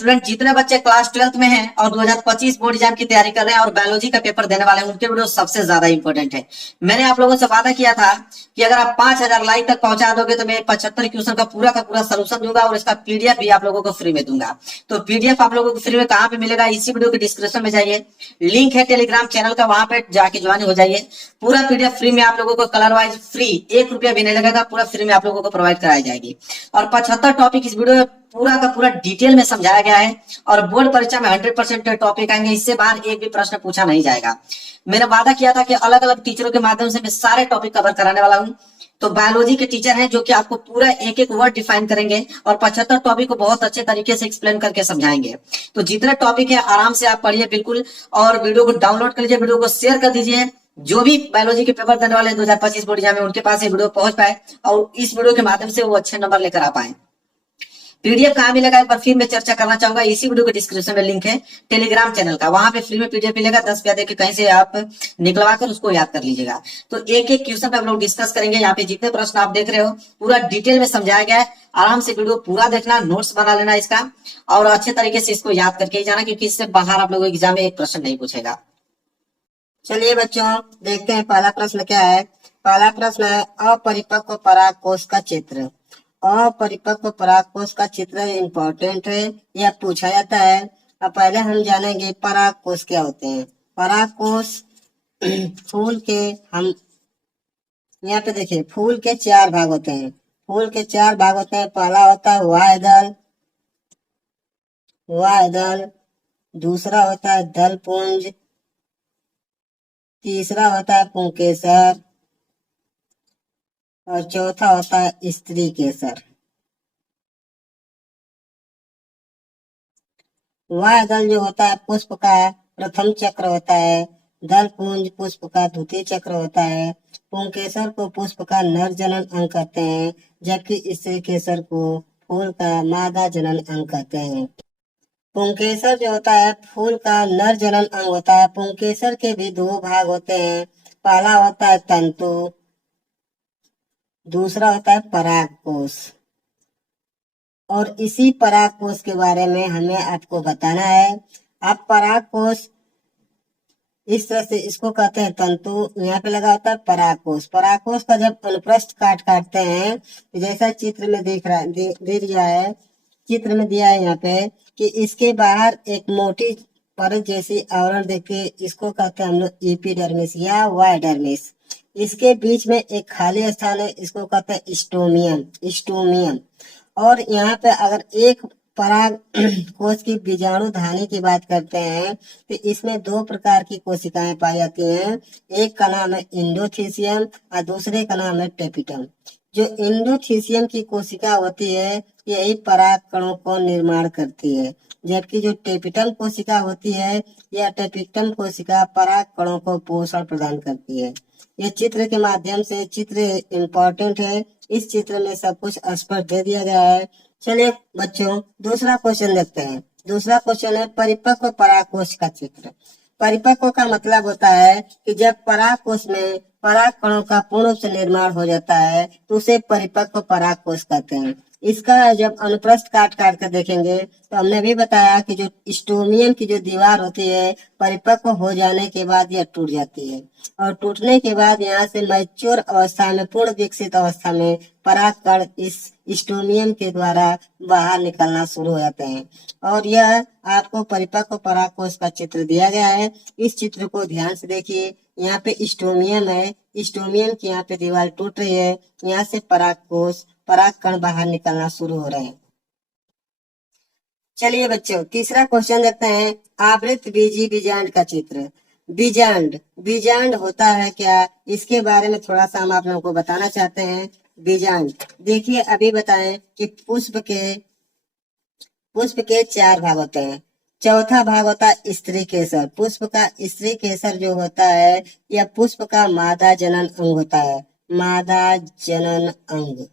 Student जितने बच्चे class 12th में हैं और 2025 बोर्ड एग्जाम की तैयारी कर रहे हैं और बायोलॉजी का पेपर देने वाले हैं उनके वीडियो सबसे ज्यादा इंपॉर्टेंट है। मैंने आप लोगों से वादा किया था कि अगर आप 5000 लाइक तक पहुंचा दोगे तो मैं 75 क्वेश्चन का पूरा सलूशन दूंगा और इसका पीडीएफ भी आप लोगों को फ्री में दूंगा। तो पीडीएफ आप लोगों को फ्री में कहाँ पे मिलेगा, इसी वीडियो के डिस्क्रिप्शन में जाइए, लिंक है टेलीग्राम चैनल का, वहां पे जाके ज्वाइन हो जाइए। पूरा पीडीएफ फ्री में आप लोगों को कलर वाइज फ्री, 1 रुपया भी नहीं लगेगा, पूरा फ्री में आप लोगों को प्रोवाइड कराई जाएगी। और 75 टॉपिक इस वीडियो में पूरा का पूरा डिटेल में समझाया गया है और बोर्ड परीक्षा में 100% टॉपिक आएंगे, इससे बाहर एक भी प्रश्न पूछा नहीं जाएगा। मैंने वादा किया था कि अलग अलग टीचरों के माध्यम से मैं सारे टॉपिक कवर कराने वाला हूँ। तो बायोलॉजी के टीचर हैं जो कि आपको पूरा एक एक वर्ड डिफाइन करेंगे और 75 टॉपिक को बहुत अच्छे तरीके से एक्सप्लेन करके समझाएंगे। तो जितने टॉपिक है आराम से आप पढ़िए बिल्कुल, और वीडियो को डाउनलोड कर लीजिए, वीडियो को शेयर कर दीजिए। जो भी बायोलॉजी के पेपर देने वाले 2025 बोर्ड एग्जाम में उनके पास ये वीडियो पहुंच पाए और इस वीडियो के माध्यम से वो अच्छे नंबर लेकर आ पाए। पीडीएफ कहाँ मिलेगा एक बार फिर मैं चर्चा करना चाहूंगा, इसी वीडियो के डिस्क्रिप्शन में लिंक है टेलीग्राम चैनल का, वहां पे फ्री में पीडीएफ मिलेगा। 10 रुपया देके कहीं से आप निकलवा कर उसको याद कर लीजिएगा। तो एक एक क्वेश्चन पे हम लोग डिस्कस करेंगे। यहाँ पे जितने प्रश्न आप देख रहे हो पूरा डिटेल में समझाया गया है। आराम से वीडियो पूरा देखना, नोट्स बना लेना इसका और अच्छे तरीके से इसको याद करके ही जाना, क्योंकि इससे बाहर आप लोगों एग्जाम में एक प्रश्न नहीं पूछेगा। चलिए बच्चों, देखते हैं पहला प्रश्न क्या है। पहला प्रश्न है अपरिपक्व परागकोश का चित्र। अपरिपक्व परागकोश का चित्र इम्पोर्टेंट है, यह पूछा जाता है। अब पहले हम जानेंगे परागकोश क्या होते हैं। परागकोश फूल के, हम यहाँ पे देखिए, फूल के 4 भाग होते हैं। फूल के 4 भाग होते हैं। पहला होता है वायदल, वायदल। दूसरा होता है दलपुंज। तीसरा होता है पुंकेसर और चौथा होता है स्त्री केसर। वह दल जो होता है पुष्प का प्रथम चक्र होता है। दल पुंज पुष्प का द्वितीय चक्र होता है। पुंकेसर को पुष्प का नर जनन अंग कहते हैं, जबकि स्त्री केसर को फूल का मादा जनन अंग कहते हैं। पुंकेसर जो होता है फूल का नर जनन अंग होता है। पुंकेसर के भी 2 भाग होते हैं। पहला होता है तंतु, दूसरा होता है परागकोश। और इसी परागकोश के बारे में हमें आपको बताना है। आप परागकोश इस तरह से इसको कहते हैं तंतु, यहाँ पे लगा होता है परागकोश। परागकोश का जब अनुप्रस्थ काटते हैं, जैसा चित्र में दिख रहा दे दिया है, चित्र में दिया है यहाँ पे कि इसके बाहर एक मोटी परत जैसी आवरण देखिए, इसको कहते हैं हम लोग एपिडर्मिस या वाइडर्मिस। इसके बीच में एक खाली स्थान है, इसको कहते हैं स्टोमियम, स्टोमियम। और यहाँ पे अगर एक पराग कोश की बीजाणु धानी की बात करते हैं तो इसमें 2 प्रकार की कोशिकाएं पाई जाती हैं। एक का नाम है इंडोथीसियम और दूसरे का नाम है टेपिटम। जो इंडोथीसियम की कोशिका होती है यही पराग कणों को निर्माण करती है, जबकि जो टेपिटम कोशिका होती है यह टेपिटम कोशिका पराग कणों को पोषण प्रदान करती है। ये चित्र के माध्यम से, चित्र इम्पोर्टेंट है, इस चित्र में सब कुछ स्पष्ट दे दिया गया है। चलिए बच्चों, दूसरा क्वेश्चन देखते हैं। दूसरा क्वेश्चन है परिपक्व परागकोश का चित्र। परिपक्व का मतलब होता है कि जब परागकोश में पराग कणों का पूर्ण रूप से निर्माण हो जाता है तो उसे परिपक्व परागकोश कहते हैं। इसका जब अनुप्रस्थ काट कर देखेंगे तो हमने भी बताया कि जो स्टोमियम की जो दीवार होती है परिपक्व हो जाने के बाद यह टूट जाती है, और टूटने के बाद यहाँ से मैच्योर अवस्था में, पूर्ण विकसित अवस्था में परागकण इस स्टोमियम के द्वारा बाहर निकलना शुरू हो जाते हैं। और यह आपको परिपक्व परागकोश का चित्र दिया गया है। इस चित्र को ध्यान से देखिए। यहाँ पे स्टोमियम है, स्टोमियम की यहाँ पे दीवार टूट रही है, यहाँ से परागकोश, परागकण बाहर निकलना शुरू हो रहे हैं। चलिए बच्चों, तीसरा क्वेश्चन देखते हैं। आवृत बीजी बीजांड का चित्र। बीजांड, बीजांड होता है क्या, इसके बारे में थोड़ा सा हम आप लोगों को बताना चाहते हैं। बीजांड देखिए, अभी बताएं कि पुष्प के 4 भाग होते हैं। चौथा भाग होता है स्त्री केसर। पुष्प का स्त्री केसर जो होता है यह पुष्प का मादा जनन अंग होता है, मादा जनन अंग।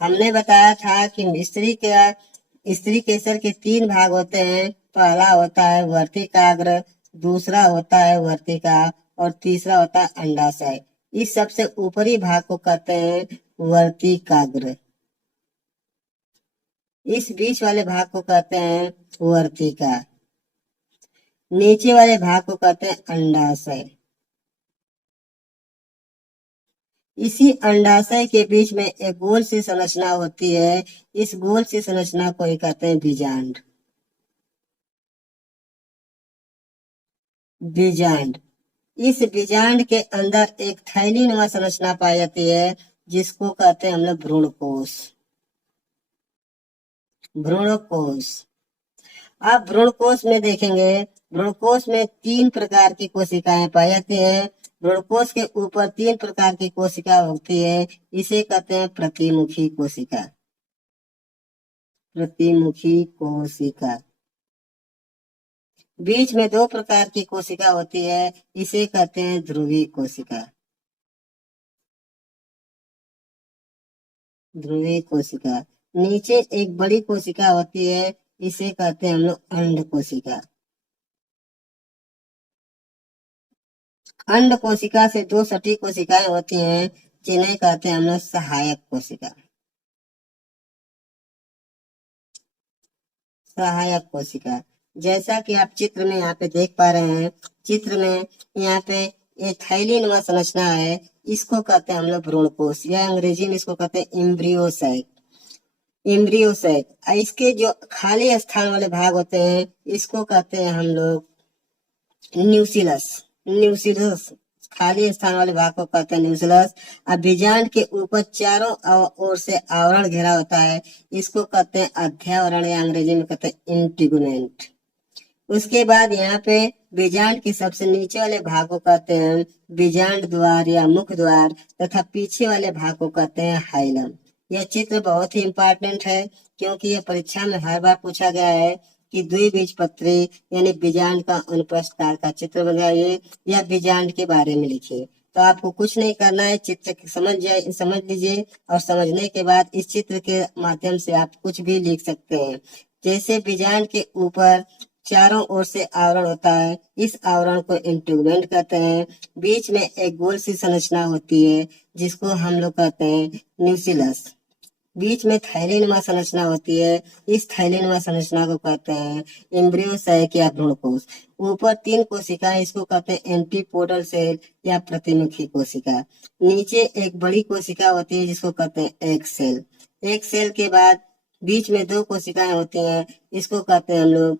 हमने बताया था कि स्त्री केसर के 3 भाग होते हैं। पहला होता है वर्तिकाग्र, दूसरा होता है वर्तिका और तीसरा होता है अंडाशय। इस सबसे ऊपरी भाग को कहते हैं वर्तिकाग्र। इस बीच वाले भाग को कहते हैं वर्तिका। नीचे वाले भाग को कहते हैं अंडाशय। इसी अंडाशय के बीच में एक गोल सी संरचना होती है। इस गोल सी संरचना को ही कहते हैं बीजांड। बीजांड। इस बीजांड के अंदर एक थैलीनुमा संरचना पाई जाती है, जिसको कहते हैं हम लोग भ्रूणकोश। भ्रूणकोश। आप भ्रूणकोश में देखेंगे, भ्रूणकोश में 3 प्रकार की कोशिकाएं पाई जाती हैं। भ्रूणकोश के ऊपर 3 प्रकार की कोशिका होती है, इसे कहते हैं प्रतिमुखी कोशिका। प्रतिमुखी कोशिका। बीच में 2 प्रकार की कोशिका होती है, इसे कहते हैं ध्रुवी कोशिका। ध्रुवी कोशिका। नीचे एक बड़ी कोशिका होती है, इसे कहते हैं हम लोग अंड कोशिका। अंड कोशिका से 2 सटी कोशिकाएं होती हैं, जिन्हें कहते हैं हम लोग सहायक कोशिका। सहायक कोशिका। जैसा कि आप चित्र में यहाँ पे देख पा रहे हैं, चित्र में यहाँ पे ये थैलीनुमा संरचना है, इसको कहते हैं हम लोग भ्रूणकोश, या अंग्रेजी में इसको कहते हैं एम्ब्रियोसाइक। एम्ब्रियोसाइक। इसके जो खाली स्थान वाले भाग होते हैं, इसको कहते हैं हम लोग न्यूसिलस। न्यूसिलस। खाली स्थान वाले भाग को कहते हैं न्यूसिलस। अब बीजांड के ऊपर चारों ओर से आवरण घेरा होता है, इसको कहते हैं अध्यावरण, या अंग्रेजी में कहते हैं इंटीगुमेंट। उसके बाद यहाँ पे बीजांड के सबसे नीचे वाले भाग को कहते हैं बीजांड द्वार या मुख द्वार, तथा पीछे वाले भाग को कहते हैं हाइलम। यह चित्र बहुत ही इम्पोर्टेंट है, क्योंकि यह परीक्षा में हर बार पूछा गया है कि द्विबीजपत्री यानी बीजांड का अनुप्रस्थ का चित्र बनाइए या बीजांड के बारे में लिखिए। तो आपको कुछ नहीं करना है, चित्र समझ लीजिए, और समझने के बाद इस चित्र के माध्यम से आप कुछ भी लिख सकते हैं। जैसे बीजांड के ऊपर चारों ओर से आवरण होता है, इस आवरण को इंटीग्रेंट कहते हैं। बीच में एक गोल सी संरचना होती है, जिसको हम लोग कहते हैं न्यूसिलस। बीच में थैलीनुमा संरचना होती है, इस थैलीनुमा संरचना को कहते हैं एम्ब्रियोसाइक या भ्रूणकोश। ऊपर 3 कोशिकाएं, इसको कहते हैं एंटीपोडल सेल या प्रतिमुखी कोशिका। नीचे एक बड़ी कोशिका होती है, जिसको कहते हैं एक सेल। एक सेल के बाद बीच में 2 कोशिकाएं होती हैं, इसको कहते हैं हम लोग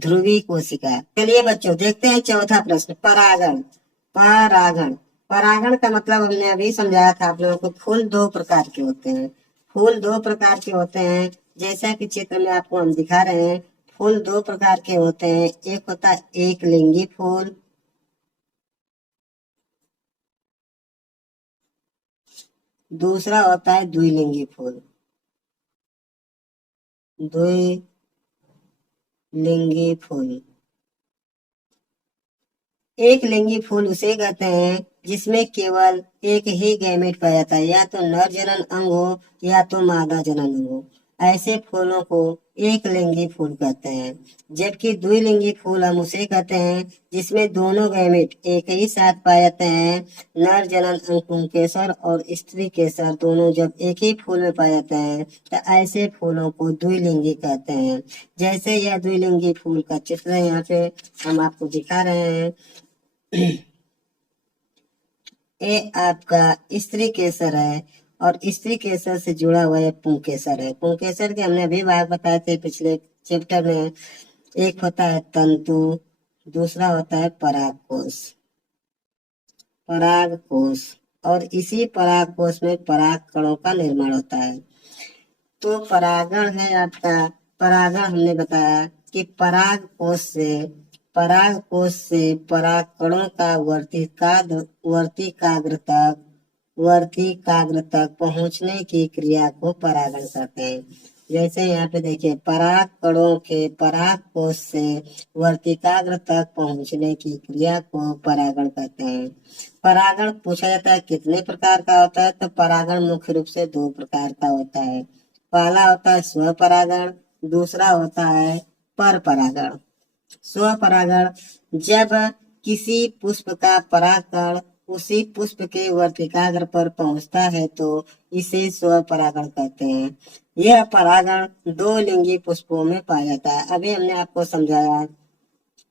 ध्रुवी कोशिका। चलिए बच्चों, देखते हैं चौथा प्रश्न, परागण। परागण। परागण का मतलब हमने अभी समझाया था आप लोगों को। फूल 2 प्रकार के होते हैं। फूल 2 प्रकार के होते हैं, जैसा कि चित्र में आपको हम दिखा रहे हैं। फूल 2 प्रकार के होते हैं। एक होता है एक लिंगी फूल, दूसरा होता है द्विलिंगी फूल। द्विलिंगी फूल। एक लिंगी फूल उसे कहते हैं जिसमें केवल एक ही गैमेट पाया जाता है, या तो नर जनन अंग हो या तो मादा जनन अंग हो। ऐसे फूलों को एक लिंगी फूल कहते हैं। जबकि द्विलिंगी फूल हम उसे कहते हैं जिसमें दोनों गैमेट एक ही साथ पाए जाते हैं। नर जनन अंग पुंकेसर और स्त्री केसर दोनों जब एक ही फूल में पाए जाते हैं, तो ऐसे फूलों को द्विलिंगी कहते हैं। जैसे यह द्विलिंगी फूल का चित्र यहाँ पे हम आपको दिखा रहे हैं। ये आपका स्त्री केसर है, और स्त्री केसर से जुड़ा हुआ ये पुंकेसर है। पुंकेसर के हमने अभी बात बताए थे पिछले चैप्टर में। एक होता है तंतु, दूसरा होता है परागकोश। परागकोश। और इसी परागकोश में पराग कणों का निर्माण होता है। तो परागण है आपका। परागण हमने बताया कि परागकोश से परागकणों का वर्तिकाग्र तक पहुंचने की क्रिया को परागण कहते हैं। जैसे यहाँ पे देखिए, परागकणों के परागकोश से वर्तिकाग्र तक पहुंचने की क्रिया को परागण कहते हैं। परागण पूछा जाता है कितने प्रकार का होता है, तो परागण मुख्य रूप से 2 प्रकार का होता है। पहला होता है स्वपरागण, दूसरा होता है पर परागण। स्वपरागण, जब किसी पुष्प का परागकण उसी पुष्प के वर्तिकाग्र पर पहुंचता है तो इसे स्वपरागण कहते हैं। यह परागण दो लिंगी पुष्पों में पाया जाता है। अभी हमने आपको समझाया,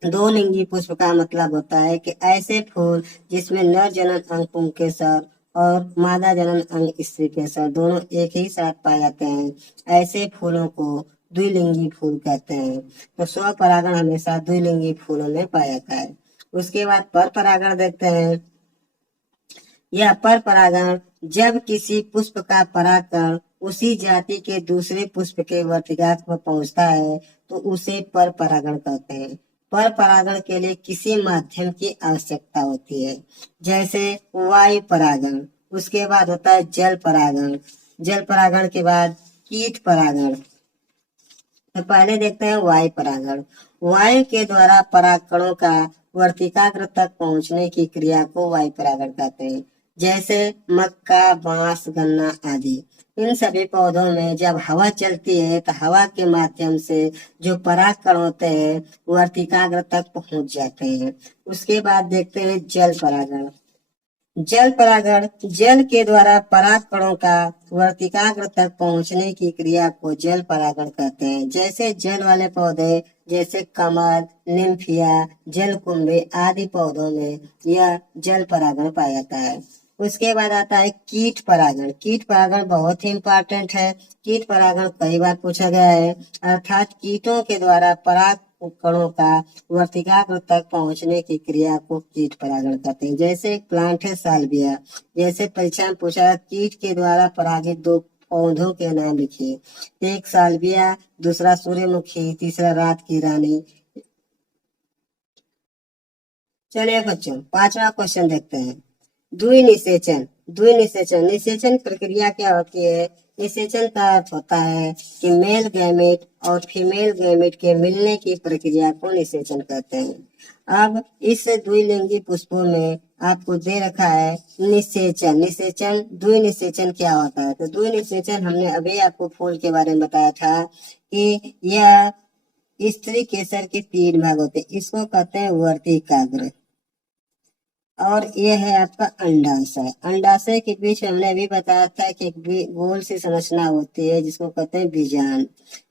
दो लिंगी पुष्प का मतलब होता है कि ऐसे फूल जिसमें नर जनन अंग पुंकेसर और मादा जनन अंग स्त्री केसर दोनों एक ही साथ पाए जाते हैं, ऐसे फूलों को द्विलिंगी फूल कहते हैं। तो स्वपरागण हमेशा द्विलिंगी फूलों में पाया जाता है। उसके बाद पर परागण देखते हैं। यह पर परागण जब किसी पुष्प का परागकण उसी जाति के दूसरे पुष्प के वर्तिकाग्र पर पहुंचता है तो उसे पर परागण कहते हैं। पर परागण के लिए किसी माध्यम की आवश्यकता होती है, जैसे वायु परागण, उसके बाद होता है जल परागण, जल परागण के बाद कीट परागण। तो पहले देखते हैं वायु परागण। वायु के द्वारा परागकणों का वर्तिकाग्र तक पहुंचने की क्रिया को वायु परागण कहते हैं। जैसे मक्का, बांस, गन्ना आदि, इन सभी पौधों में जब हवा चलती है तो हवा के माध्यम से जो परागकण होते हैं वर्तिकाग्र तक पहुंच जाते हैं। उसके बाद देखते हैं जल परागण। जल परागण जल के द्वारा परागकणों का वर्तिकाग्र तक पहुंचने की क्रिया को जल परागण कहते हैं। जैसे जल वाले पौधे जैसे कमल, निम्फिया, जलकुंभी आदि पौधों में यह जल परागण पाया जाता है। उसके बाद आता है कीट परागण। कीट परागण बहुत ही इंपॉर्टेंट है। कीट परागण कई बार पूछा गया है, अर्थात कीटों के द्वारा पराग कणों का वर्तिकाग्र तक पहुंचने की क्रिया को कीट परागण कहते हैं। जैसे एक प्लांट है साल्विया, जैसे परीक्षा में पूछा कीट के द्वारा परागित दो पौधों के नाम लिखिए, एक साल्विया, दूसरा सूर्यमुखी, तीसरा रात की रानी। चलिए बच्चों, पांचवा क्वेश्चन देखते हैं। द्विनिषेचन। द्विनिषेचन, निषेचन प्रक्रिया क्या होती है? निषेचन का अर्थ होता है कि मेल गैमेट और फीमेल गैमेट के मिलने की प्रक्रिया को निषेचन कहते हैं। अब इस द्विलिंगी पुष्पों में आपको दे रखा है निषेचन। निषेचन, द्विनिषेचन क्या होता है? तो द्विनिषेचन हमने अभी आपको फूल के बारे में बताया था कि यह स्त्री केसर के तीन भाग होते हैं, इसको कहते हैं वर्तिकाग्र। और ये है आपका अंडाशय। अंडाशय के बीच हमने अभी बताया था कि एक गोल सी संरचना होती है जिसको कहते हैं बीजांड,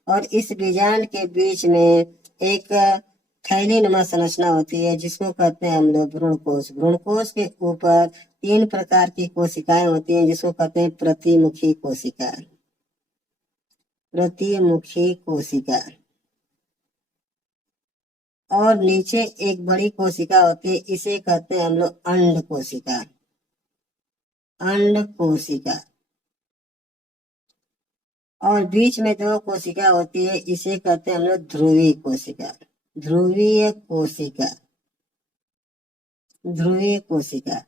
और इस बीजांड के बीच में एक थैली नुमा संरचना होती है जिसको कहते हैं हम लोग भ्रूणकोश। भ्रूणकोश के ऊपर तीन प्रकार की कोशिकाएं होती हैं जिसको कहते हैं प्रतिमुखी कोशिका। प्रतिमुखी कोशिका। और नीचे एक बड़ी कोशिका होती है, इसे कहते हैं हम लोग अंड कोशिका। अंड कोशिका। और बीच में दो कोशिका होती है, इसे कहते हैं हम लोग ध्रुवीय कोशिका। ध्रुवीय कोशिका। ध्रुवीय कोशिका।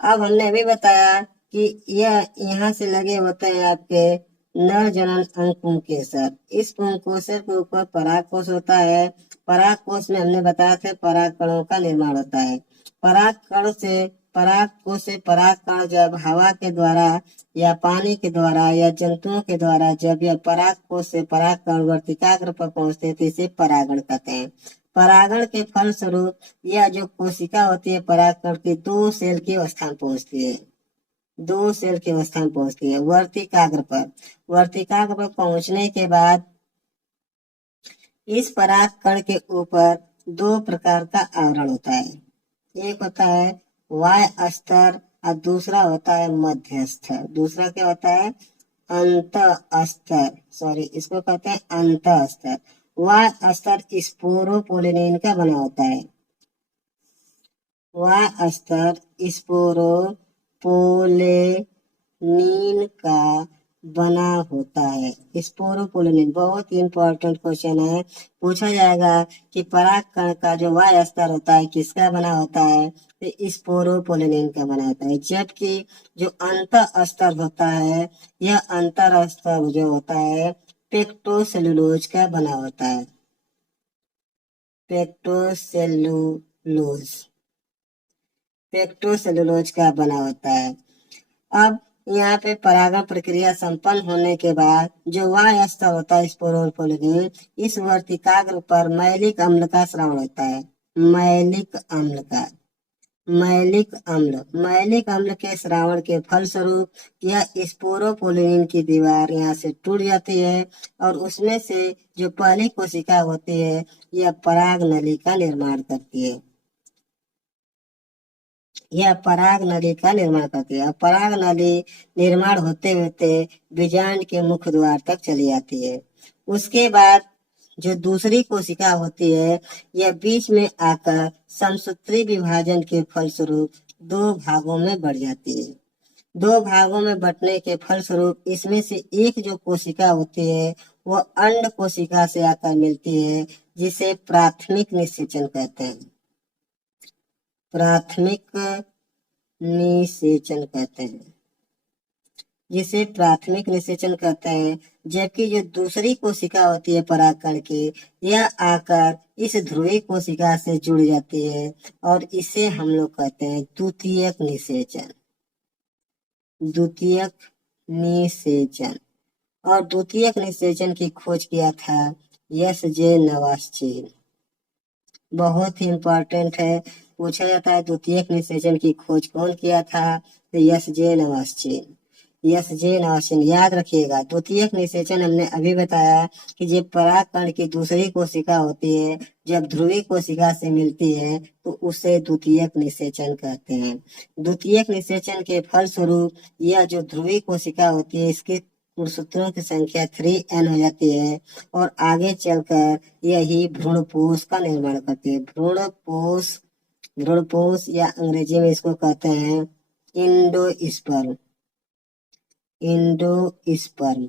अब हमने अभी बताया कि यह यहाँ से लगे होते हैं आपके नर जनन अंग पुंकेसर। इस पुंकेसर के ऊपर परागकोश होता है। परागकोश में हमने बताया था परागकणों का निर्माण होता है। परागकण से परागकोश से परागकण जब हवा के द्वारा या पानी के द्वारा या जंतुओं के द्वारा जब यह परागकोश से परागकण वर्तिकाग्र पर पहुंचते थे इसे परागण कहते हैं। परागण के फलस्वरूप यह जो कोशिका होती है परागकण की दो सेल की अवस्था में पहुंचती है। दो सेल की अवस्था में पहुंचती है वर्तिकाग्र पर। वर्तिकाग्र पर पहुंचने के बाद इस परागकण के ऊपर दो प्रकार का आवरण होता है। एक होता है वाय स्तर और दूसरा होता है मध्य स्तर। दूसरा क्या होता है? अंत स्तर। सॉरी, इसको कहते हैं अंत स्तर। वाय स्तर स्पोरोपोलिन का बना होता है। वाय स्तर स्पोरोपोलिन का बना होता है। स्पोरोपोलिन बहुत ही इंपॉर्टेंट क्वेश्चन है, पूछा जाएगा कि परागकण का जो वाय स्तर होता है किसका बना होता है? तो स्पोरोपोलिन का बना होता है। जबकि जो अंत स्तर होता है, यह अंतर स्तर जो होता है पेक्टोसेलुलोज का बना होता है। पेक्टोसेलुलोज। पेक्टोसेलुलोज का बना होता है। अब यहाँ पे परागण प्रक्रिया संपन्न होने के बाद जो वाय स्तर होता है स्पोरोपोलिन, इस वर्तिकाग्र पर मैलिक अम्ल का स्राव होता है। मैलिक अम्ल का। मैलिक अम्ल के स्रावन के फलस्वरूप यह स्पोरोपोलिन की दीवार यहाँ से टूट जाती है और उसमें से जो पहली कोशिका होती है यह पराग नली का निर्माण करती है। यह पराग नली का निर्माण करती है। पराग नली निर्माण होते होते बीजांड के मुख्य द्वार तक चली जाती है। उसके बाद जो दूसरी कोशिका होती है यह बीच में आकर समसूत्री विभाजन के फलस्वरूप दो भागों में बढ़ जाती है। दो भागों में बंटने के फलस्वरूप इसमें से एक जो कोशिका होती है वह अंड कोशिका से आकर मिलती है, जिसे प्राथमिक निषेचन कहते हैं। प्राथमिक निषेचन कहते हैं, जिसे प्राथमिक निषेचन कहते हैं। जबकि जो दूसरी कोशिका होती है परागकण की, यह आकर इस ध्रुवीय कोशिका से जुड़ जाती है और इसे हम लोग कहते हैं द्वितीयक निषेचन। द्वितीयक निषेचन। और द्वितीयक निषेचन की खोज किया था एस.जे. नवास्चिन। बहुत ही इम्पोर्टेंट है, पूछा जाता है द्वितीयक निषेचन की खोज कौन किया था, तो एस.जे. नवास्चिन। एस.जे. नवास्चिन याद रखिएगा। द्वितीयक निषेचन हमने अभी बताया कि जब परागकण की दूसरी कोशिका होती है, जब ध्रुवीय कोशिका से मिलती है तो उसे द्वितीयक निषेचन कहते हैं। द्वितीयक निषेचन के फलस्वरूप यह जो ध्रुवीय कोशिका होती है इसकी गुणसूत्रों की संख्या 3n हो जाती है और आगे चलकर यही भ्रूणपोष का निर्माण करती है। भ्रूणपोष या अंग्रेजी में इसको कहते हैं इंडोस्पर्म। इंडोस्पर्म।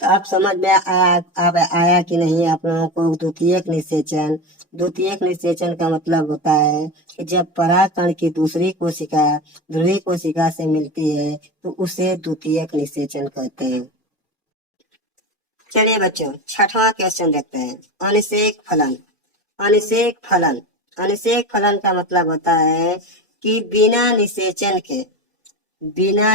तो आप समझ में आया कि नहीं आप लोगों को द्वितीयक निषेचन? द्वितीयक निषेचन का मतलब होता है कि जब परागकण की दूसरी कोशिका ध्रुवीय कोशिका से मिलती है तो उसे द्वितीयक निषेचन कहते हैं। चलिए बच्चों, छठवां क्वेश्चन देखते हैं। अनिषेक फलन। अनिषेक फलन। अनिषेक फलन का मतलब होता है कि बिना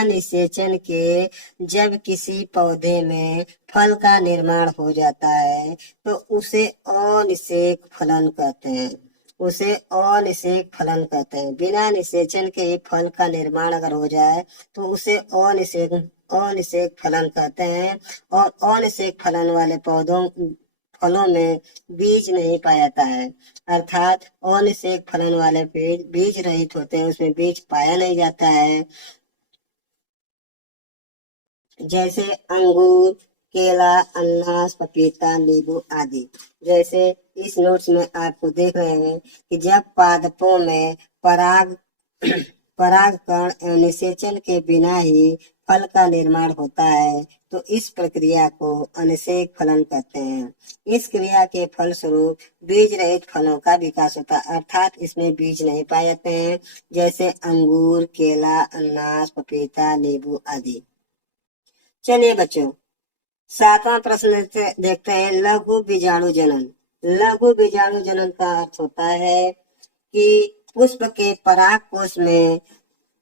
निषेचन के जब किसी पौधे में फल का निर्माण हो जाता है तो उसे अनिषेक फलन कहते हैं। उसे अनिषेक फलन कहते हैं। बिना निषेचन के ही फल का निर्माण अगर हो जाए तो उसे अनिषेक फलन कहते हैं। और अनिषेक फलन वाले फलों में बीज नहीं पाया जाता है, अर्थात अनिषेक फलन वाले पेड़ बीज रहित होते हैं, उसमें बीज पाया नहीं जाता है। जैसे अंगूर, केला, अनानास, पपीता, नींबू आदि। जैसे इस नोट्स में आपको देख रहे हैं कि जब पादपों में परागकण एवं निषेचन के बिना ही फल का निर्माण होता है तो इस प्रक्रिया को अनिषेक फलन कहते हैं। इस क्रिया के फलस्वरूप बीज रहित फलों का विकास होता है, अर्थात इसमें बीज नहीं पाए जाते हैं। जैसे अंगूर, केला, अनानास, पपीता, नींबू आदि। चलिए बच्चों, सातवां प्रश्न देखते हैं। लघु बीजाणु जनन। लघु बीजाणु जनन का अर्थ होता है कि पुष्प के पराग कोश में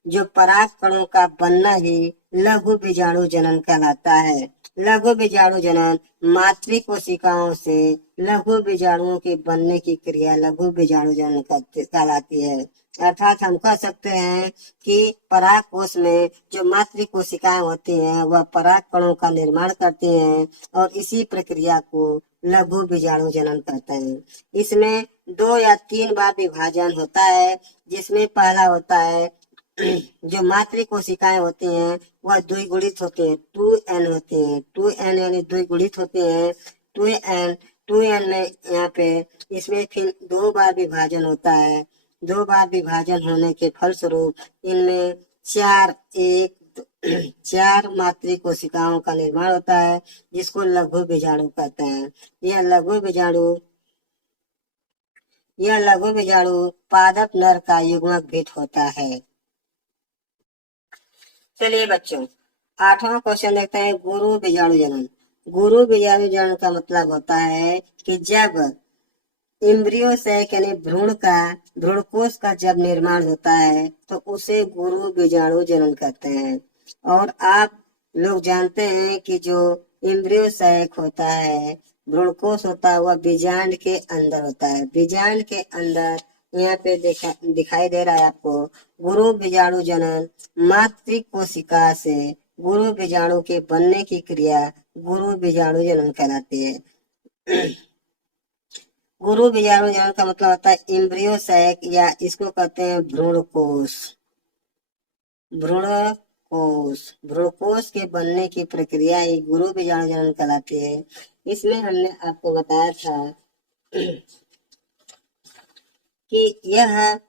जो पराग कणों का बनना ही लघु बीजाणु जनन कहलाता है। लघु बीजाणु जनन मातृ कोशिकाओं से लघु बीजाणुओं के बनने की क्रिया लघु बीजाणु जनन कहलाती है। अर्थात हम कह सकते हैं कि पराग कोश में जो मातृ कोशिकाएं होती हैं वह पराग कणों का निर्माण करती हैं और इसी प्रक्रिया को लघु बीजाणु जनन कहते हैं। इसमें 2 या 3 बार विभाजन होता है, जिसमें पहला होता है जो मातृ कोशिकाएं होती हैं वह द्विगुणित होती हैं, 2n होती हैं। 2n यानी द्विगुणित होती हैं। 2n में यहाँ पे इसमें फिर 2 बार विभाजन होता है। 2 बार विभाजन होने के फलस्वरूप इनमें 4 मातृ कोशिकाओं का निर्माण होता है, जिसको लघु बीजाणु कहते हैं। यह लघु बीजाणु पादप नर का युग्मक भेद होता है। चलिए बच्चों, 8वां क्वेश्चन देखते हैं। गुरु बीजाणु जनन। गुरु बीजाणु जनन का मतलब होता है कि जब एम्ब्रियो सैक यानी भ्रूणकोश का जब निर्माण होता है तो उसे गुरु बीजाणु जनन कहते हैं। और आप लोग जानते हैं कि जो एम्ब्रियो सैक होता है, भ्रूणकोश होता है, वह बीजांड के अंदर होता है। बीजांड के अंदर यहाँ पे दिखाई दे रहा है आपको। गुरु बीजाणु जनन, मातृ कोशिका से गुरु बीजाणु के बनने की क्रिया गुरु बीजाणु जनन कहलाती है। गुरु बीजाणु जनन का मतलब होता है इम्ब्रियो सैक, या इसको कहते हैं भ्रूण कोश। भ्रूण कोश, भ्रूण कोश के बनने की प्रक्रिया ही गुरु बीजाणु जनन कहलाती है। इसमें हमने आपको बताया था कि यह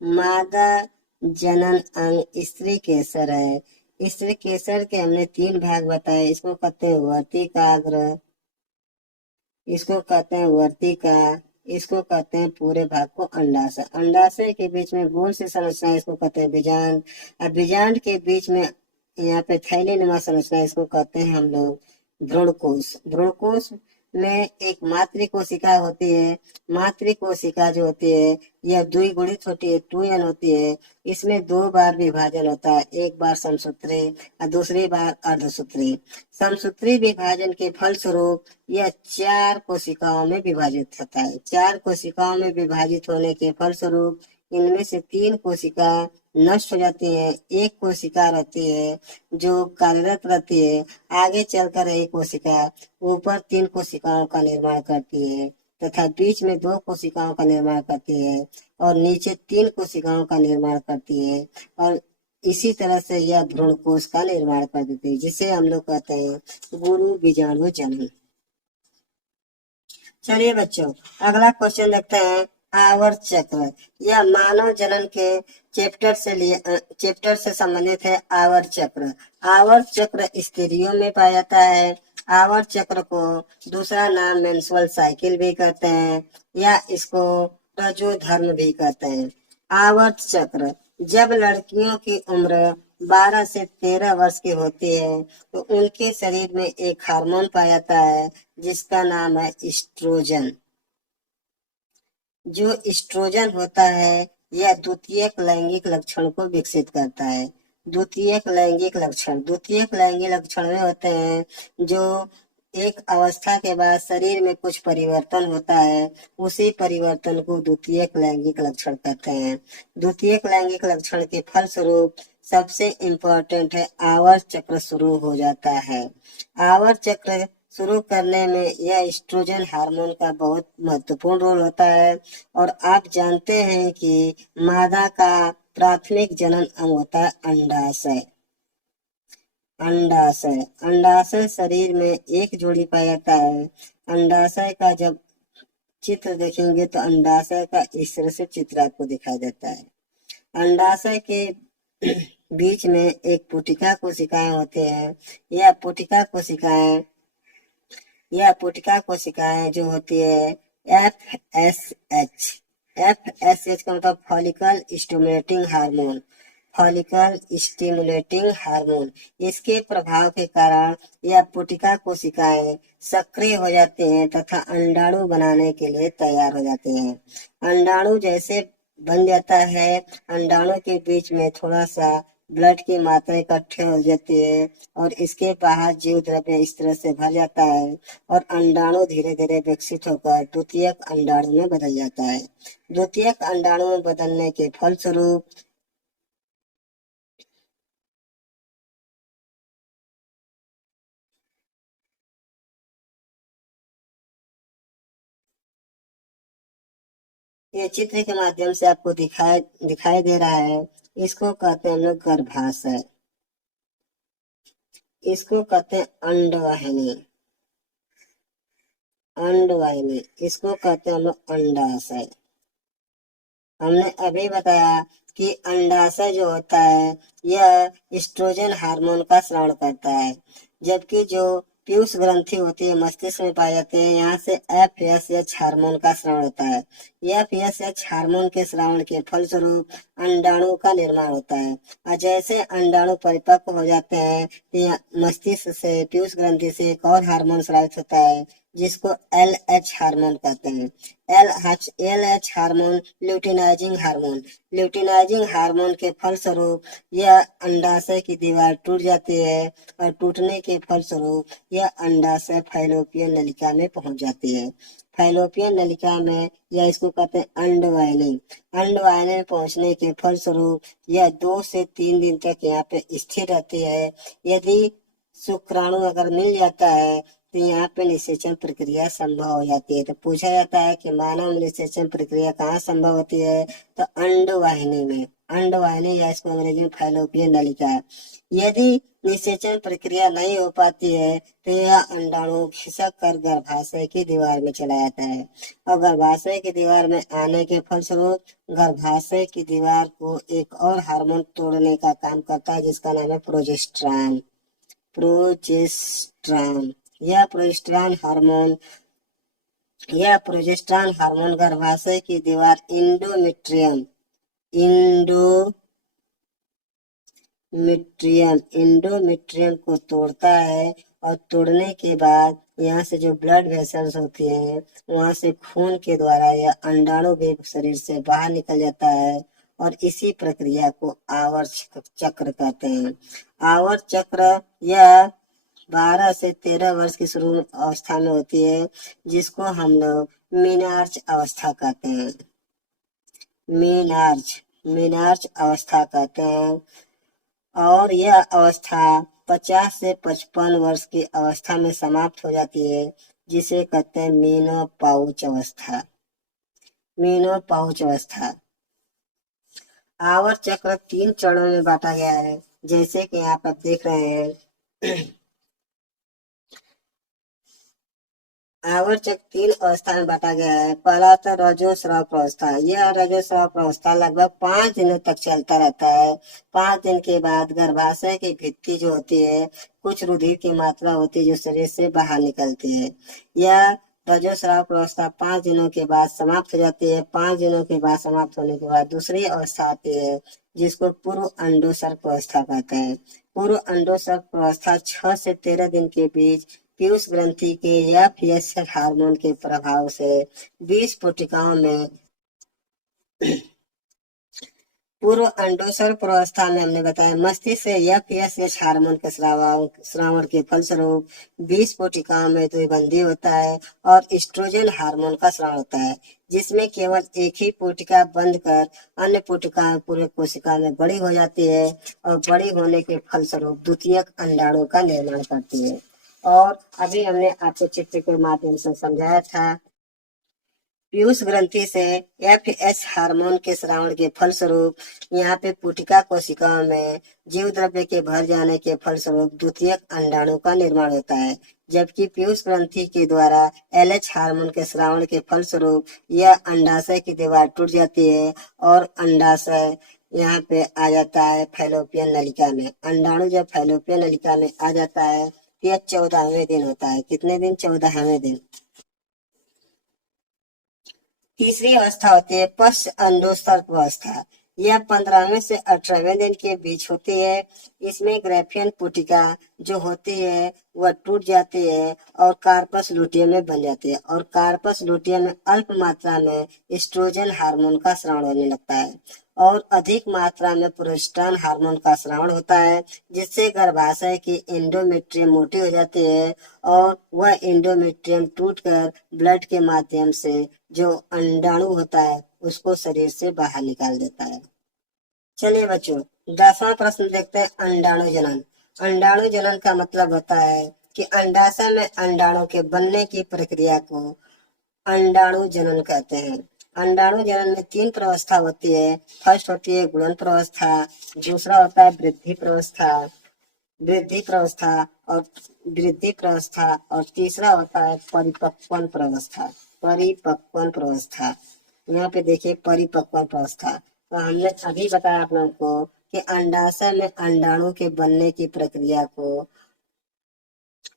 मादा जनन अंग स्त्री केसर है। स्त्री केसर के हमने 3 भाग बताए। इसको कहते हैं वर्तिकाग्र, इसको कहते हैं वर्तिका, इसको कहते हैं पूरे भाग को अंडाशय। अंडाशय के बीच में गोल सी संरचना, इसको कहते हैं बीजांड। और बीजांड के बीच में यहाँ पे थैलीनुमा संरचना, इसको कहते हैं हम लोग भ्रूणकोश। भ्रूणकोश में एक मातृ कोशिका होती है। मातृ कोशिका जो होती है यह द्विगुणित होती है, 2n होती है। इसमें 2 बार विभाजन होता है, एक बार समसूत्री और दूसरी बार अर्धसूत्री। समसूत्री विभाजन के फलस्वरूप यह 4 कोशिकाओं में विभाजित होता है। 4 कोशिकाओं में विभाजित होने के फलस्वरूप इनमें से 3 कोशिका नष्ट हो जाती है, एक कोशिका रहती है जो कार्यरत रहती है। आगे चलकर यही कोशिका ऊपर 3 कोशिकाओं का निर्माण करती है तथा बीच में 2 कोशिकाओं का निर्माण करती है और नीचे 3 कोशिकाओं का निर्माण करती है, और इसी तरह से यह भ्रूणकोश का निर्माण कर देती है, जिसे हम लोग कहते हैं गुरु बीजाणु जनन। चलिए बच्चों, अगला क्वेश्चन देखते हैं। आवर्त चक्र, यह मानव जनन के चैप्टर से संबंधित है। आवर्त चक्र, आवर्त चक्र स्त्रियों में पाया जाता है। आवर्त चक्र को दूसरा नाम मेंस्ट्रुअल साइकिल भी कहते हैं, या इसको प्रजोधर्म भी कहते हैं। आवर्त चक्र, जब लड़कियों की उम्र 12 से 13 वर्ष की होती है तो उनके शरीर में एक हार्मोन पाया जाता है जिसका नाम है एस्ट्रोजन। जो एस्ट्रोजन होता है यह द्वितीयक लैंगिक लक्षण को विकसित करता है। द्वितीयक लैंगिक लक्षण में होते हैं जो एक अवस्था के बाद शरीर में कुछ परिवर्तन होता है, उसी परिवर्तन को द्वितीयक लैंगिक लक्षण कहते हैं। द्वितीयक लैंगिक लक्षण के फलस्वरूप सबसे इम्पोर्टेंट है आवर्त चक्र शुरू हो जाता है। आवर्त चक्र शुरू करने में यह एस्ट्रोजन हार्मोन का बहुत महत्वपूर्ण रोल होता है। और आप जानते हैं कि मादा का प्राथमिक जनन अंग होता है अंडाशय। अंडाशय शरीर में एक जोड़ी पाया जाता है। अंडाशय का जब चित्र देखेंगे तो अंडाशय का इस तरह से चित्र आपको दिखाई देता है। अंडाशय के बीच में एक पुटिका कोशिकाएं होते हैं। यह पुटिका कोशिकाएं जो होती है FSH का मतलब फॉलिकल स्टिमुलेटिंग हार्मोन। इसके प्रभाव के कारण यह पुटिका कोशिकाएं सक्रिय हो जाते हैं तथा अंडाणु बनाने के लिए तैयार हो जाते हैं। अंडाणु जैसे बन जाता है, अंडाणु के बीच में थोड़ा सा ब्लड की मात्रा इकट्ठे हो जाती है और इसके बाहर जीव द्रव्य इस तरह से भर जाता है और अंडाणु धीरे धीरे विकसित होकर द्वितीयक अंडाणु में बदल जाता है। द्वितीयक अंडाणु में बदलने के फलस्वरूप ये चित्र के माध्यम से आपको दिखाई दे रहा है। इसको कहते हैं हम लोग गर्भाशय, इसको कहते हैं अंडवाहिनी, इसको कहते हैं हम लोग अंडाशय। हमने अभी बताया कि अंडाशय जो होता है यह एस्ट्रोजन हार्मोन का स्राव करता है, जबकि जो पीयूष ग्रंथि होती है मस्तिष्क में पाए जाते हैं, यहाँ से FSH हार्मोन का स्राव होता है। FSH हार्मोन के स्रावण के फलस्वरूप अंडाणु का निर्माण होता है और जैसे अंडाणु परिपक्व हो जाते हैं तो मस्तिष्क से पीयूष ग्रंथि से एक और हार्मोन स्रावित होता है जिसको LH हार्मोन कहते हैं। LH hormone luteinizing hormone. Luteinizing hormone के फलस्वरूप यह अंडाशय की दीवार टूट जाती है और टूटने के फलस्वरूप यह अंडाशय फैलोपियन नलिका में पहुंच जाती है। फैलोपियन नलिका में या इसको कहते हैं अंडवाहिनी। अंडवाहिनी में पहुंचने के फलस्वरूप यह 2 से 3 दिन तक यहाँ पे स्थिर रहती है। यदि शुक्राणु अगर मिल जाता है तो यहाँ पे निषेचन प्रक्रिया संभव हो जाती है। तो पूछा जाता है कि मानव निषेचन प्रक्रिया कहाँ संभव होती है, तो अंडवाहिनी में। अंडवाहिनी या इसको अंग्रेजी में फैलोपियन नलिका। यदि निषेचन प्रक्रिया नहीं हो पाती है तो यह अंडाणु खिसक कर गर्भाशय की दीवार में चला जाता है और गर्भाशय की दीवार में आने के फलस्वरूप गर्भाशय की दीवार को एक और हार्मोन तोड़ने का काम करता है जिसका नाम है प्रोजेस्टेरॉन। प्रोजेस्टेरॉन यह प्रोजेस्टेरॉन हार्मोन गर्भाशय की दीवार इंडोमेट्रियम को तोड़ता है और तोड़ने के बाद यहाँ से जो ब्लड वेसल्स होती हैं वहां से खून के द्वारा यह अंडाणु भी शरीर से बाहर निकल जाता है और इसी प्रक्रिया को आवर्त चक्र कहते हैं। आवर्त चक्र यह 12 से 13 वर्ष की शुरू अवस्था में होती है जिसको हम लोग मीनार्च अवस्था कहते हैं। मीनार्च अवस्था कहते हैं और यह अवस्था 50 से 55 वर्ष की अवस्था में समाप्त हो जाती है जिसे कहते हैं मीनोपाउच अवस्था। आवर्त चक्र 3 चरणों में बांटा गया है जैसे कि यहाँ पर देख रहे हैं। आवर्त चक्र 3 अवस्था में बांटा गया है। पहला होता है रजोस्राव अवस्था। यह रजोस्राव अवस्था लगभग 5 दिनों तक चलता रहता है। 5 दिन के बाद गर्भाशय की भित्ति जो होती है कुछ रुधिर की मात्रा होती है जो शरीर से बाहर निकलती है। यह रजोस्राव अवस्था 5 दिनों के बाद समाप्त हो जाती है। 5 दिनों के बाद समाप्त होने के बाद दूसरी अवस्था आती है जिसको पूर्व अंडोसर्ग अवस्था कहते हैं। पूर्व अंडोसर्ग अवस्था 6 से 13 दिन के बीच पीयूष ग्रंथि के या FSH हार्मोन के प्रभाव से 20 कोशिकाओं में पूर्व अंडोसर्ग अवस्था में हमने बताया मस्तिष्क से FSH हार्मोन के स्रावण के फलस्वरूप 20 कोशिकाओं में द्विबंधी होता है और एस्ट्रोजन हार्मोन का स्राव होता है जिसमें केवल एक ही कोशिका बंद कर अन्य कोशिकाएं पूरे कोशिका में बड़ी हो जाती है और बड़ी होने के फलस्वरूप द्वितीयक अंडाणु का निर्माण करती है। और अभी हमने आपको चित्र के माध्यम से समझाया था पीयूष ग्रंथि से FSH हार्मोन के स्रावण के फलस्वरूप यहाँ पे पुटिका कोशिकाओं में जीव द्रव्य के भर जाने के फलस्वरूप द्वितीयक अंडाणु का निर्माण होता है जबकि पीयूष ग्रंथि के द्वारा LH हार्मोन के स्रावण के फलस्वरूप यह अंडाशय की दीवार टूट जाती है और अंडाशय यहाँ पे आ जाता है फैलोपियन नलिका में। अंडाणु जब फैलोपियन नलिका में आ जाता है यह 14वें दिन होता है। कितने दिन? 14वें दिन। तीसरी अवस्था होती है पश्च अंडोत्सर्ग अवस्था। यह 15वें से 18वें दिन के बीच होती है। इसमें ग्रेफियन पुटिका जो होती है वह टूट जाती है और कार्पस लुटियम में बन जाती है और कार्पस लुटियम में अल्प मात्रा में एस्ट्रोजन हार्मोन का स्राव होने लगता है और अधिक मात्रा में प्रोजेस्टेरॉन हार्मोन का स्राव होता है जिससे गर्भाशय की एंडोमेट्रियम मोटी हो जाती है और वह एंडोमेट्रियम टूटकर ब्लड के माध्यम से जो अंडाणु होता है उसको शरीर से बाहर निकाल देता है। चलिए बच्चों 10वां प्रश्न देखते हैं अंडाणु जनन। अंडाणु जनन का मतलब होता है कि अंडाशय में अंडाणु के बनने की प्रक्रिया को अंडाणु जनन कहते हैं। अंडाणु जनन में 3 प्रवस्था होती है। फर्स्ट होती है गुणन प्रवस्था, दूसरा होता है वृद्धि प्रवस्था और तीसरा होता है परिपक्वन प्रवस्था। यहाँ पे देखिए परिपक्वन प्रवस्था। तो हमने अभी बताया आप लोगों को कि अंडाशय में अंडाणु के बनने की प्रक्रिया को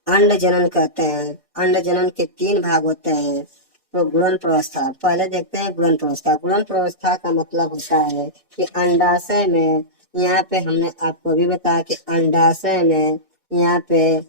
अंड जनन कहते हैं। अंड जनन के 3 भाग होते हैं। तो गुणन प्रवस्था पहले देखते हैं। गुणन प्रवस्था का मतलब होता है कि अंडाशय में यहाँ पे हमने आपको भी बताया कि अंडाशय में यहाँ पे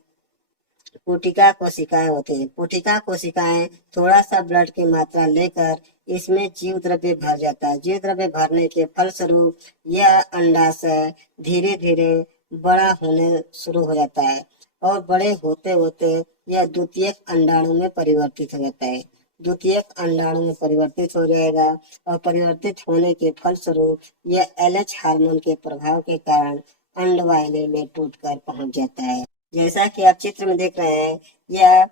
पुटिका कोशिकाएं होती हैं। पुटिका कोशिकाएं थोड़ा सा ब्लड की मात्रा लेकर इसमें जीव द्रव्य भर जाता है। जीव द्रव्य भरने के फलस्वरूप यह अंडाशय धीरे धीरे बड़ा होने शुरू हो जाता है और बड़े होते होते यह द्वितीयक अंडाणु में परिवर्तित हो जाता है। द्वितीयक अंडाणु में परिवर्तित हो जाएगा और परिवर्तित होने के फलस्वरूप यह एलएच हार्मोन के प्रभाव के कारण अंडवाहिनी में टूटकर पहुंच जाता है। जैसा कि आप चित्र में देख रहे हैं, यह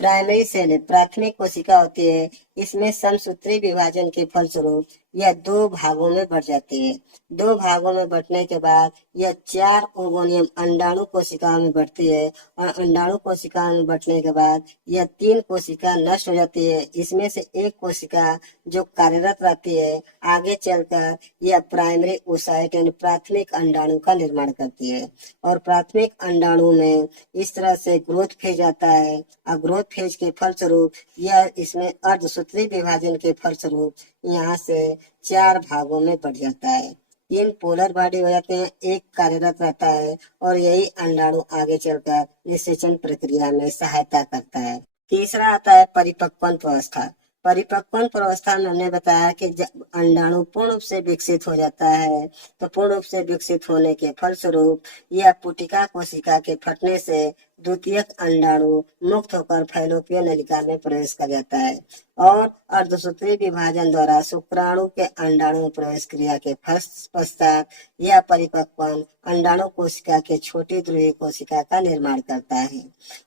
प्राइमरी सेल है, प्राथमिक कोशिका होती है। इसमें समसूत्री विभाजन के फलस्वरूप यह दो भागों में बढ़ जाती है। दो भागों में बढ़ने के बाद यह 4 ओगोनियम अंडाणु कोशिकाओं में बढ़ती है और अंडाणु कोशिकाओं में बढ़ने के बाद यह 3 कोशिका नष्ट हो जाती है। इसमें से एक कोशिका जो कार्यरत रहती है, आगे चलकर यह प्राइमरी ओसाइट यानी प्राथमिक अंडाणु का निर्माण करती है और प्राथमिक अंडाणु में इस तरह से ग्रोथ फेज आता है और ग्रोथ फेज के फलस्वरूप यह इसमें अर्धसूत्री विभाजन के फलस्वरूप यहाँ से 4 भागों में बढ़ जाता है। 3 पोलर बॉडी हो जाते हैं, एक कार्यरत रहता है और यही अंडाणु आगे चलकर निषेचन प्रक्रिया में सहायता करता है। तीसरा आता है परिपक्वन अवस्था। परिपक्वन अवस्था में हमने बताया कि जब अंडाणु पूर्ण रूप से विकसित हो जाता है तो पूर्ण रूप से विकसित होने के फलस्वरूप यह पुटिका कोशिका के फटने से द्वितीयक अंडाणु मुक्त होकर फैलोपियन नलिका में प्रवेश कर जाता है और अर्धसूत्री विभाजन द्वारा शुक्राणु के अंडाणु में प्रवेश क्रिया के पश्चात यह परिपक्वन अंडाणु कोशिका के छोटी ध्रुवीय कोशिका का निर्माण करता है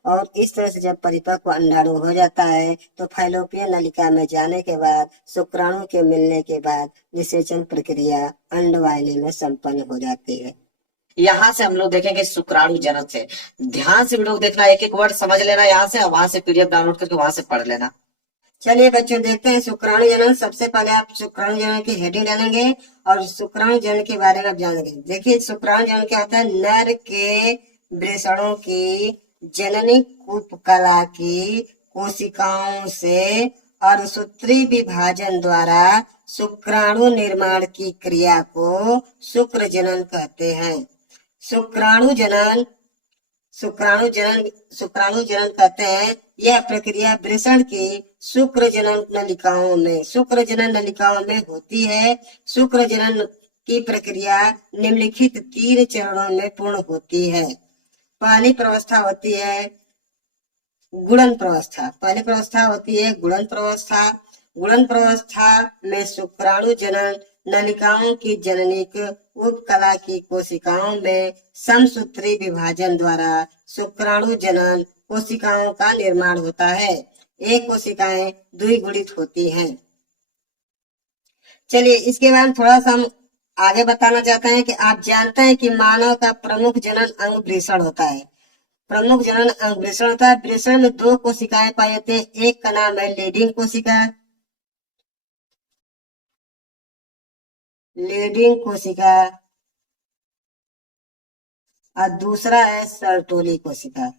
और इस तरह से जब परिपक्व अंडाणु हो जाता है तो फैलोपियन नलिका में जाने के बाद शुक्राणु के मिलने के बाद निषेचन प्रक्रिया अंडवाहिनी में संपन्न हो जाती है। यहाँ से हम लोग देखेंगे शुक्राणु जनन से। ध्यान से वीडियो देखना, एक एक वर्ड समझ लेना यहाँ से, वहां से पीडीएफ डाउनलोड करके वहां से पढ़ लेना। चलिए बच्चों देखते हैं शुक्राणु जनन। सबसे पहले आप शुक्राणु जनन की हेडिंग डालेंगे और शुक्राणु जनन के बारे में आप जानेंगे। देखिए शुक्राणु जनन क्या होता है? नर के वृषणों की जननिक उपकला की कोशिकाओं से अर्धसूत्री विभाजन द्वारा शुक्राणु निर्माण की क्रिया को शुक्र जनन कहते हैं। शुक्राणु जनन कहते हैं। यह प्रक्रिया वृषण की शुक्र जनन नलिकाओं में होती है। शुक्र जनन की प्रक्रिया निम्नलिखित 3 चरणों में पूर्ण होती है। पहली प्रवस्था होती है गुणन प्रवस्था। पहली प्रवस्था होती है गुणन प्रवस्था। गुणन प्रवस्था में शुक्राणु जनन नलिकाओं की जननिक उपकला की कोशिकाओं में समसूत्री विभाजन द्वारा शुक्राणु जनन कोशिकाओं का निर्माण होता है। एक कोशिकाएं द्विगुणित होती हैं। चलिए इसके बाद थोड़ा सा हम आगे बताना चाहते हैं कि आप जानते हैं कि मानव का प्रमुख जनन अंग वृषण होता है। प्रमुख जनन अंग वृषण होता है। वृषण में 2 कोशिकाएं पाई जाती हैं। एक का नाम है लीडिंग कोशिका, और दूसरा है सर्टोली कोशिका।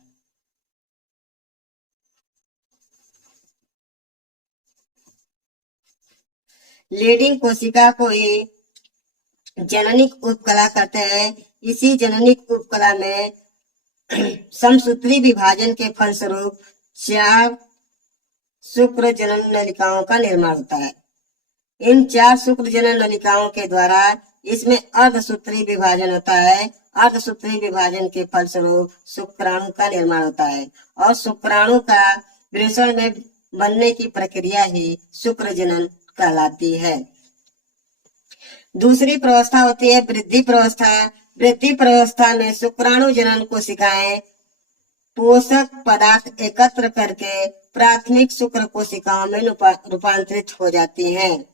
लीडिंग कोशिका को ही जननिक उपकला कहते हैं। इसी जननिक उपकला में समसूत्री विभाजन के फलस्वरूप 4 शुक्र जनन नलिकाओं का निर्माण होता है। इन 4 शुक्र जनन नलिकाओं के द्वारा इसमें अर्धसूत्री विभाजन होता है। अर्धसूत्री विभाजन के फलस्वरूप शुक्राणु का निर्माण होता है और शुक्राणु का वृषण में बनने की प्रक्रिया ही शुक्र जनन कहलाती है। दूसरी प्रवस्था होती है वृद्धि प्रवस्था। वृद्धि प्रवस्था में शुक्राणु जनन कोशिकाएं पोषक पदार्थ एकत्र करके प्राथमिक शुक्र कोशिकाओं में रूपांतरित हो जाती हैं।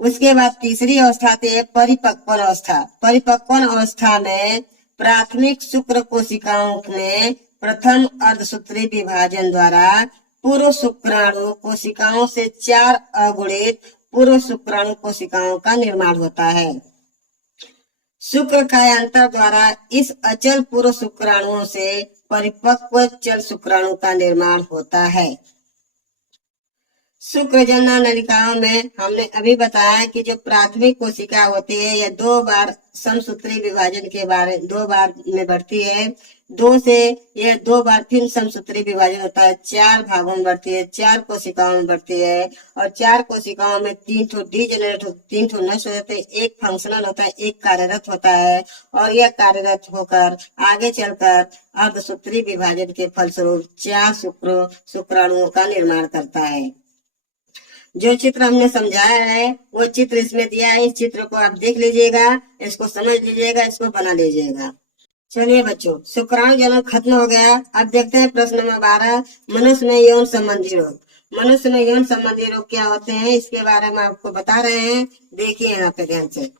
उसके बाद तीसरी अवस्था आती है परिपक्वन अवस्था। परिपक्वन अवस्था में प्राथमिक शुक्र कोशिकाओं में प्रथम अर्धसूत्री विभाजन द्वारा पूर्व शुक्राणु कोशिकाओं से 4 अगुणित पूर्व शुक्राणु कोशिकाओं का निर्माण होता है। शुक्र कायांतर द्वारा इस अचल पूर्व शुक्राणुओं से परिपक्व चल शुक्राणु का निर्माण होता है। शुक्रजनन नलिकाओं में हमने अभी बताया कि जो प्राथमिक कोशिका होती है यह 2 बार समसूत्री विभाजन के बारे 2 बार में बढ़ती है। 2 से यह 2 बार फिर समसूत्री विभाजन होता है, 4 भागों में बढ़ती है, 4 कोशिकाओं में बढ़ती है और 4 कोशिकाओं में 3 ठो डीजेनरेट 3 ठो नष्ट हो जाते हैं, एक फंक्शनल होता है, एक कार्यरत होता है और यह कार्यरत होकर आगे चलकर अर्धसूत्री विभाजन के फलस्वरूप 4 शुक्राणुओं का निर्माण करता है। जो चित्र हमने समझाया है वो चित्र इसमें दिया है, इस चित्र को आप देख लीजिएगा, इसको समझ लीजिएगा, इसको बना लीजिएगा। चलिए बच्चों, शुक्राणु जन्म खत्म हो गया। अब देखते हैं प्रश्न नंबर 12, मनुष्य में यौन संबंधी रोग। मनुष्य में यौन संबंधी रोग क्या होते हैं इसके बारे में आपको बता रहे हैं, देखिए यहाँ पे ध्यान से।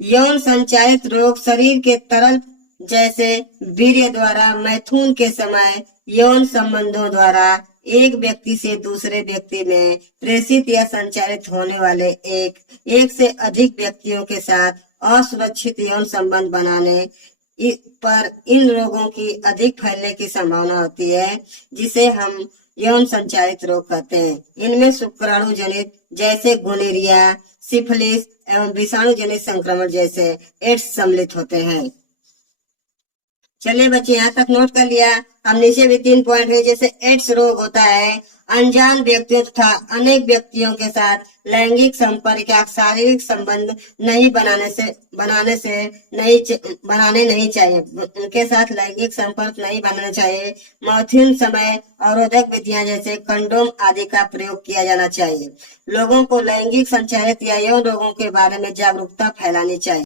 यौन संचारित रोग शरीर के तरल जैसे वीर्य द्वारा मैथुन के समय यौन संबंधों द्वारा एक व्यक्ति से दूसरे व्यक्ति में प्रेषित या संचारित होने वाले एक से अधिक व्यक्तियों के साथ असुरक्षित यौन संबंध बनाने पर इन रोगों की अधिक फैलने की संभावना होती है, जिसे हम यौन संचारित रोग कहते हैं। इनमें शुक्राणु जनित जैसे गोनेरिया, सिफिलिस एवं विषाणु जनित संक्रमण जैसे एड्स सम्मिलित होते हैं। चलिए बच्चे, यहाँ तक नोट कर लिया। अब नीचे भी 3 पॉइंट है, जैसे एड्स रोग होता है अनजान व्यक्तियों तथा अनेक व्यक्तियों के साथ लैंगिक संपर्क या शारीरिक संबंध बनाने नहीं चाहिए, उनके साथ लैंगिक संपर्क नहीं बनाना चाहिए। मैथुन समय अवरोधक विधियां जैसे कंडोम आदि का प्रयोग किया जाना चाहिए। लोगों को लैंगिक संचारित या यौन रोगों के बारे में जागरूकता फैलानी चाहिए।